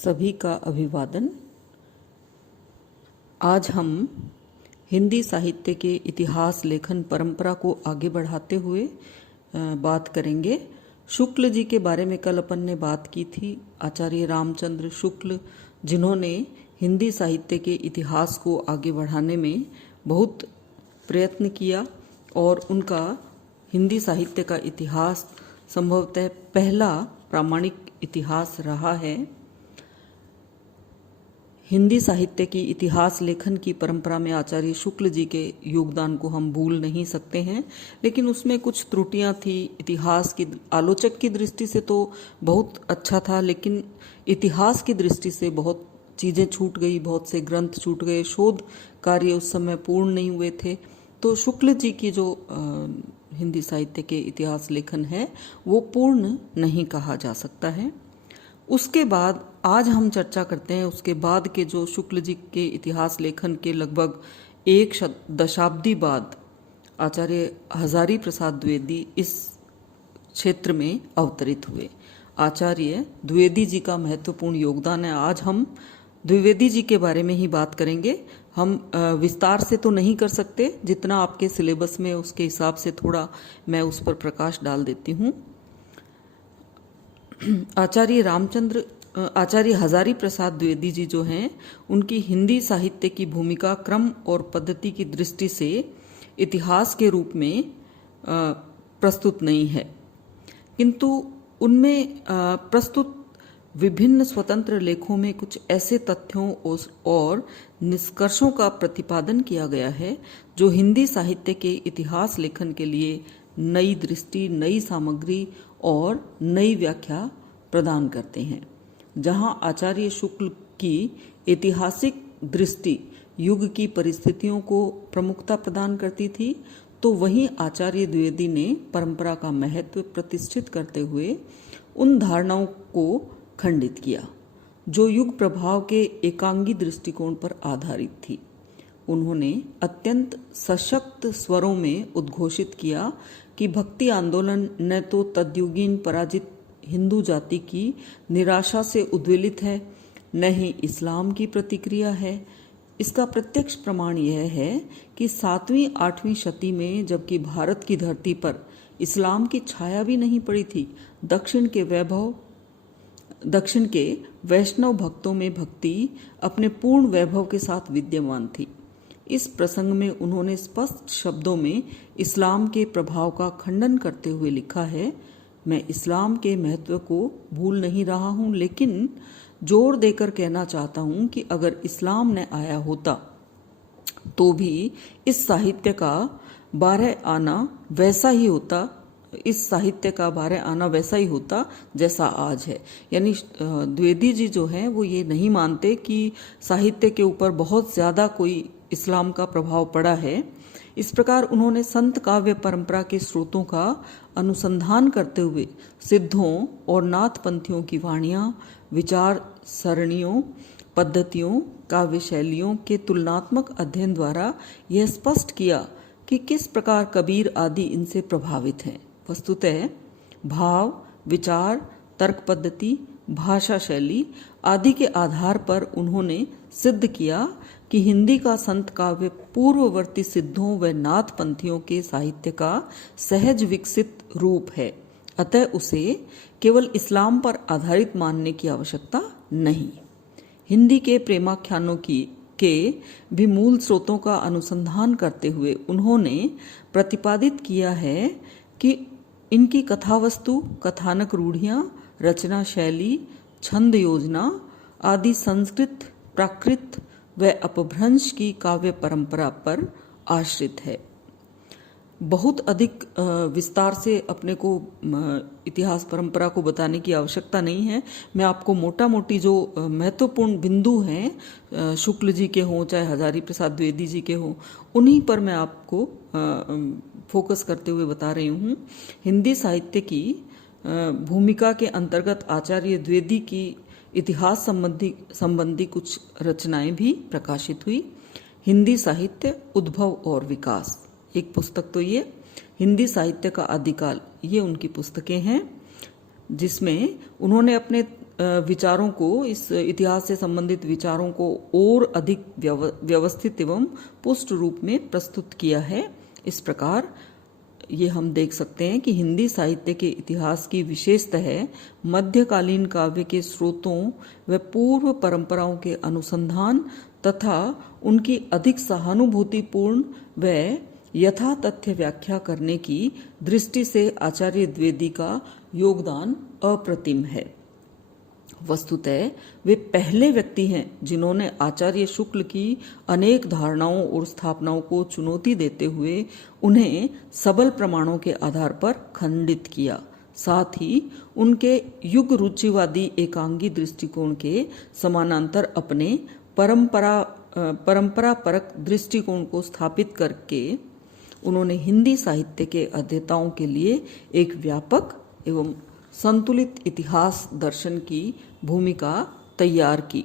सभी का अभिवादन। आज हम हिंदी साहित्य के इतिहास लेखन परंपरा को आगे बढ़ाते हुए बात करेंगे। शुक्ल जी के बारे में कल अपन ने बात की थी। आचार्य रामचंद्र शुक्ल, जिन्होंने हिंदी साहित्य के इतिहास को आगे बढ़ाने में बहुत प्रयत्न किया और उनका हिंदी साहित्य का इतिहास संभवतः पहला प्रामाणिक इतिहास रहा है। हिंदी साहित्य की इतिहास लेखन की परंपरा में आचार्य शुक्ल जी के योगदान को हम भूल नहीं सकते हैं, लेकिन उसमें कुछ त्रुटियां थी। इतिहास की आलोचक की दृष्टि से तो बहुत अच्छा था, लेकिन इतिहास की दृष्टि से बहुत चीजें छूट गई, बहुत से ग्रंथ छूट गए, शोध कार्य उस समय पूर्ण नहीं हुए थे। तो शुक्ल जी की जो हिंदी साहित्य के इतिहास लेखन है वो पूर्ण नहीं कहा जा सकता है। उसके बाद आज हम चर्चा करते हैं उसके बाद के जो शुक्ल जी के इतिहास लेखन के लगभग एक दशाब्दी बाद आचार्य हजारी प्रसाद द्विवेदी इस क्षेत्र में अवतरित हुए। आचार्य द्विवेदी जी का महत्वपूर्ण योगदान है। आज हम द्विवेदी जी के बारे में ही बात करेंगे। हम विस्तार से तो नहीं कर सकते, जितना आपके सिलेबस में उसके हिसाब से थोड़ा मैं उस पर प्रकाश डाल देती हूँ। आचार्य हजारी प्रसाद द्विवेदी जी जो हैं, उनकी हिंदी साहित्य की भूमिका क्रम और पद्धति की दृष्टि से इतिहास के रूप में प्रस्तुत नहीं है, किंतु उनमें प्रस्तुत विभिन्न स्वतंत्र लेखों में कुछ ऐसे तथ्यों और निष्कर्षों का प्रतिपादन किया गया है जो हिंदी साहित्य के इतिहास लेखन के लिए नई दृष्टि, नई सामग्री और नई व्याख्या प्रदान करते हैं। जहां आचार्य शुक्ल की ऐतिहासिक दृष्टि युग की परिस्थितियों को प्रमुखता प्रदान करती थी, तो वहीं आचार्य द्विवेदी ने परंपरा का महत्व प्रतिष्ठित करते हुए उन धारणाओं को खंडित किया जो युग प्रभाव के एकांगी दृष्टिकोण पर आधारित थी। उन्होंने अत्यंत सशक्त स्वरों में उद्घोषित किया कि भक्ति आंदोलन न तो तद्युगीन पराजित हिंदू जाति की निराशा से उद्वेलित है, न ही इस्लाम की प्रतिक्रिया है। इसका प्रत्यक्ष प्रमाण यह है कि 7वीं-8वीं शती में, जबकि भारत की धरती पर इस्लाम की छाया भी नहीं पड़ी थी, दक्षिण के वैष्णव भक्तों में भक्ति अपने पूर्ण वैभव के साथ विद्यमान थी। इस प्रसंग में उन्होंने स्पष्ट शब्दों में इस्लाम के प्रभाव का खंडन करते हुए लिखा है, मैं इस्लाम के महत्व को भूल नहीं रहा हूं, लेकिन जोर देकर कहना चाहता हूं कि अगर इस्लाम न आया होता तो भी इस साहित्य का 12 आना वैसा ही होता जैसा आज है। यानी द्विवेदी जी जो हैं वो ये नहीं मानते कि साहित्य के ऊपर बहुत ज्यादा कोई इस्लाम का प्रभाव पड़ा है। इस प्रकार उन्होंने संत काव्य परंपरा के स्रोतों का अनुसंधान करते हुए सिद्धों और नाथपंथियों की वाणियां, विचार सरणियों, पद्धतियों, काव्य शैलियों के तुलनात्मक अध्ययन द्वारा यह स्पष्ट किया कि किस प्रकार कबीर आदि इनसे प्रभावित हैं। वस्तुतः भाव, विचार, तर्क पद्धति, भाषा शैली आदि के आधार पर उन्होंने सिद्ध किया कि हिंदी का संत काव्य पूर्ववर्ती सिद्धों व नाथपंथियों के साहित्य का सहज विकसित रूप है, अतः उसे केवल इस्लाम पर आधारित मानने की आवश्यकता नहीं। हिंदी के प्रेमाख्यानों के भी मूल स्रोतों का अनुसंधान करते हुए उन्होंने प्रतिपादित किया है कि इनकी कथावस्तु, कथानक रूढ़ियां, रचना शैली, छंद योजना आदि संस्कृत, प्राकृत व अपभ्रंश की काव्य परंपरा पर आश्रित है। बहुत अधिक विस्तार से अपने को इतिहास परंपरा को बताने की आवश्यकता नहीं है। मैं आपको मोटा मोटी जो महत्वपूर्ण बिंदु हैं, शुक्ल जी के हों चाहे हजारी प्रसाद द्विवेदी जी के हों, उन्हीं पर मैं आपको फोकस करते हुए बता रही हूँ। हिंदी साहित्य की भूमिका के अंतर्गत आचार्य द्विवेदी की इतिहास संबंधी कुछ रचनाएं भी प्रकाशित हुई। हिंदी साहित्य उद्भव और विकास, एक पुस्तक तो ये हिंदी साहित्य का आदिकाल, ये उनकी पुस्तकें हैं, जिसमें उन्होंने अपने विचारों को, इस इतिहास से संबंधित विचारों को और अधिक व्यवस्थित एवं पुष्ट रूप में प्रस्तुत किया है। इस प्रकार ये हम देख सकते हैं कि हिंदी साहित्य के इतिहास की विशेषतः मध्यकालीन काव्य के स्रोतों व पूर्व परंपराओं के अनुसंधान तथा उनकी अधिक सहानुभूतिपूर्ण व यथातथ्य व्याख्या करने की दृष्टि से आचार्य द्विवेदी का योगदान अप्रतिम है। वस्तुतः वे पहले व्यक्ति हैं जिन्होंने आचार्य शुक्ल की अनेक धारणाओं और स्थापनाओं को चुनौती देते हुए उन्हें सबल प्रमाणों के आधार पर खंडित किया। साथ ही उनके युग रुचिवादी एकांगी दृष्टिकोण के समानांतर अपने परंपरापरक दृष्टिकोण को स्थापित करके उन्होंने हिंदी साहित्य के अध्येताओं के लिए एक व्यापक एवं संतुलित इतिहास दर्शन की भूमिका तैयार की।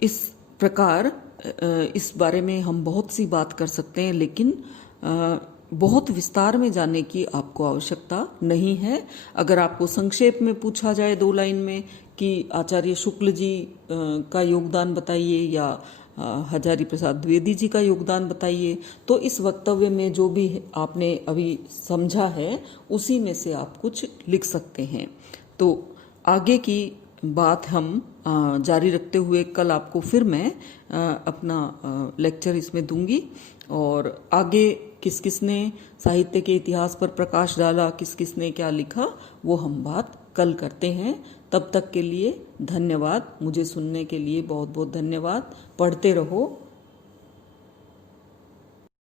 इस प्रकार इस बारे में हम बहुत सी बात कर सकते हैं, लेकिन बहुत विस्तार में जाने की आपको आवश्यकता नहीं है। अगर आपको संक्षेप में पूछा जाए 2 लाइन में कि आचार्य शुक्ल जी का योगदान बताइए या हजारी प्रसाद द्विवेदी जी का योगदान बताइए, तो इस वक्तव्य में जो भी आपने अभी समझा है उसी में से आप कुछ लिख सकते हैं। तो आगे की बात हम जारी रखते हुए कल आपको फिर मैं अपना लेक्चर इसमें दूंगी, और आगे किस किसने साहित्य के इतिहास पर प्रकाश डाला, किस किसने क्या लिखा, वो हम बात कल करते हैं। तब तक के लिए धन्यवाद। मुझे सुनने के लिए बहुत बहुत धन्यवाद। पढ़ते रहो।